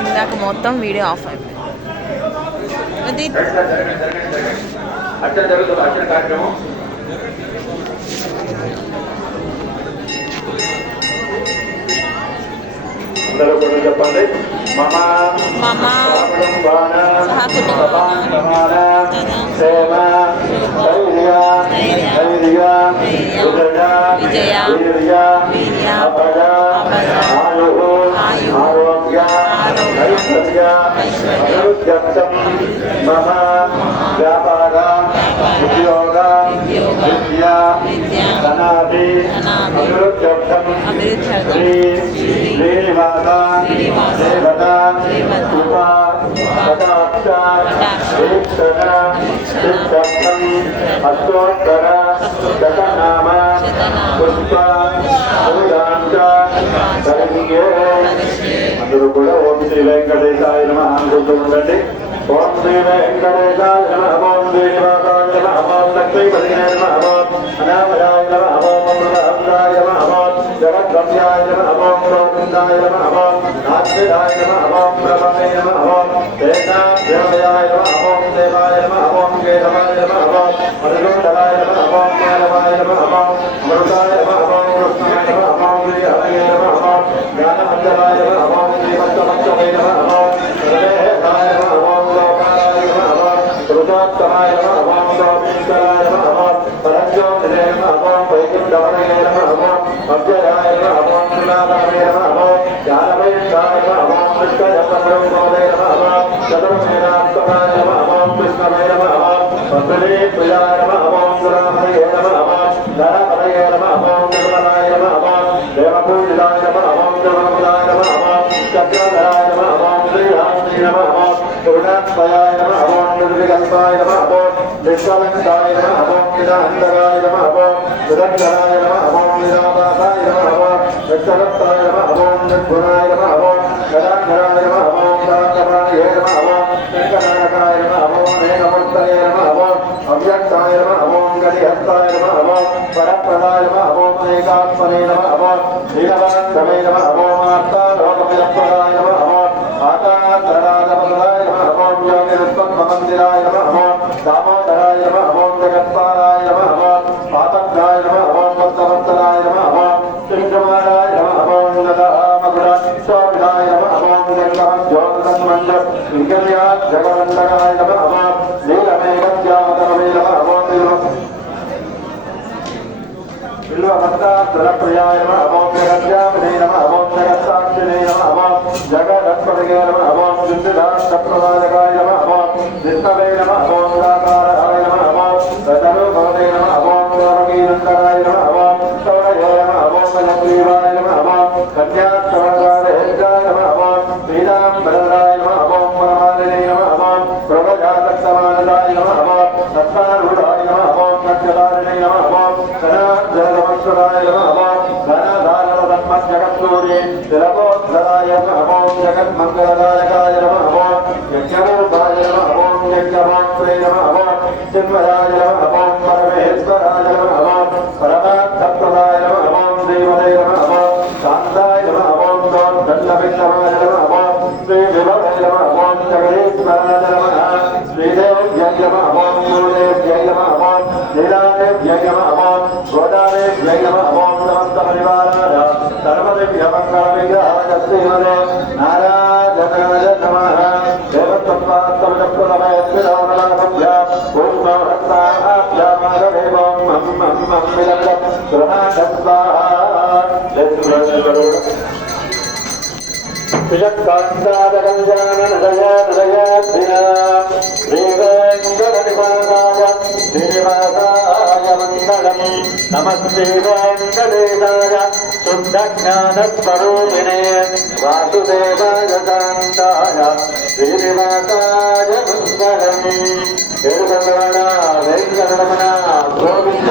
ఇందాక మొత్తం video of అయిపోయింది. అందరూ కూడా చెప్పండి. మమ సహ కుటుంబాన సేవ ధైర్య విజయ వీర్య అపద ఆయు ఆరోగ్య ఐశ్వర్య అభివృద్ధ్యర్థం మమ వ్యాపార ఉద్యోగ విద్య ధనాది అభివృద్ధ్యర్థం శ్రీ శ్రీనివాస దేవత కృపా కటాక్ష వీక్షణ సిద్ధార్థం అష్టోత్తర శతనామ పుష్ప పూజాంచ కరిష్యే. అందరూ కూడా ఓం శ్రీ వెంకటేశాయ నమః అనుకుంటూ ఉండండి. ఓం శ్రీ వెంకటేశాయ నమః, ఓం శ్రీనివాసాయ నమః, ఓం లక్ష్మీపతియే నమః, ఓం అనామయాయ నమః, ఓం అమృతాయ నమః, ఓం జగద్రమ్యాయ నమః, ఓం గోవిందాయ నమః, ఓం నాథాయ నమః, ఓం బ్రహ్మణే నమః, ఓం దేవాయ నమః, ఓం దేవాయ నమః, ఓం కేశవాయ నమః, ఓం మధుసూదనాయ నమః, ఓం మానవాయ నమః, ఓం అమృతాయ నమః, ఓం కృష్ణాయ నమః, ఓం శ్రీ హరయే నమః, ఓం జ్ఞానమంజనాయ నమః, ఓం శ్రీ భక్తవత్సవే నమః, ఓం సర్వేశాయ నమః, ఓం లోకాయ నమః, ఓం పురుషోత్తమాయ నమః, ఓం గోవిందాయ నమః, ఓం పరంజ్యోతిరే నమః, ఓం వైకుంఠవనయే నమః, ఓం అవ్యయాయ నమః, ఓం శ్రీనాథాయ నమః, ఓం జ్ఞానవైష్ణాయ నమః, ఓం కృష్ణజపద్రూపాయ నమః, ఓం చతుర్సేనాత్మకాయ నమః, ఓం కృష్ణవే నమః, ఓం వసుదే ప్రియాయ నమః, ఓం సురామయే నమః, ఓం ధనపదయే నమః, ఓం నిర్మలాయ నమః, ఓం దేవపూజితాయ నమః, ఓం దేవముదాయ నమః, ఓం చక్రధరాయ నమః, ఓం శ్రీహాస్తి నమః, ఓం పూర్ణాత్మయాయ నమః, ఓం నిర్వికల్పాయ నమః, ఓం నిష్కలంకాయ నమః, ఓం నిరాంతరాయ నమః, ఓం నిరంతరాయ నమః, ఓం నిరాభాసాయ నమః, ఓం నిత్యరత్నాయ నమః, ఓం నిర్గుణాయ నమః, ఓం గదాధరాయ నమః, ఓం దాతమాయ నమః, ఓం శంకరనాయకాయ నమః, ఓం ఏకమూర్తయే నమః, ఓం అవ్యక్తాయ నమః, ఓం గరిహస్తాయ నమః, ఓం పరప్రదాయ నమః, ఓం ఏకాత్మనే నమః, ఓం నీలవాంతమే నమః, ఓం ఆత్మాలోకవిలప్రదాయ నమః, ఓం ఆకాంతరాజపదాయ నమః, ఓం యోగిరుత్పన్మమందిరాయ నమః, ఓం దామోదరాయ నమః, ఓం జగత్పాలాయ నమః, ఓం పాతగ్రాయ నమః, ఓం భక్తవత్సలాయ నమః, ఓం శ్రీకుమారాయ నమః, ఓం దదామగుణ స్వామినాయ నమః, ఓం జగన్మజ్యోతిర్మంజ వికర్యాజగవంతకాయ నమః, ఓం నీలమేఘశ్యామతనమే నమః, ఓం బిల్వమస్తాప్రప్రియాయ నమః, ఓం జగద్యామినే నమః, ఓం జగత్సాక్షినే నమః, ఓం జగదత్పదగే నమః, ఓం సిద్ధిదాస్తప్రదాయకాయ నమః, ఓం విష్ణవే నమః, ఓం సాకారాయ నమః, ఓం రజరూపవతే నమః, ఓం గౌరవీనందరాయ నమః, ఓం సౌరయే నమః, ఓం వనగ్రీవాయ నమః, ఓం కన్యాశ్రవణకారేశాయ నమః, ఓం శ్రీరాంబరాయ నమః, ఓం వనమాలినే నమః, ఓం ప్రభజాతసమానదాయ నమః, ఓం సత్తారూఢాయ నమః, ఓం నక్షదారిణే నమః, ఓం జగదమశ్వరాయ నమః, ఓం ధనధారణధర్మజగత్సూర్యే తిలకోద్ధరాయ నమః, ఓం జగన్మంగళదాయకాయ నమః, ఓం యజ్ఞరూపాయ నమః, ఓం యజ్ఞమాత్రే నమః, ఓం చిన్మయాయ నమః, ఓం పరమేశ్వరాయ నమః, ఓం పరమార్థప్రదాయ నమః, ఓం శ్రీమతే నమః, ఓం శాంతాయ నమః, ఓం దోర్దండపిల్లవాయ నమః, ఓం శ్రీ విభవే నమః, ఓం జగదీశ్వరాయ నమః, శ్రీదేవ్యై నమః, ఓం గురుదేవ్యై నమః, ఓం లీలాదేవ్యై నమః, ఓం గోదాదేవ్యై నమః, ఓం సమస్త పరివారాయ సర్వదివ్యమంగళవిగ్రహాయ శ్రీమతే నారాయణాయ నమః. దేవతత్వాస్తమజప్రదమయత్విరామలాభ్య పుష్పహస్తాభ్యామాగదేవం మం మం మం విలక్ష గృహాస్వాహా. నమస్తే వెంకటేశాయ శుద్ధజ్ఞానస్వరూపిణే వాసుదేవాయ శాంతాయ శ్రీనివాసాయ మంగళం. ఏడుకొండలవాడ వెంకటరమణ గోవింద.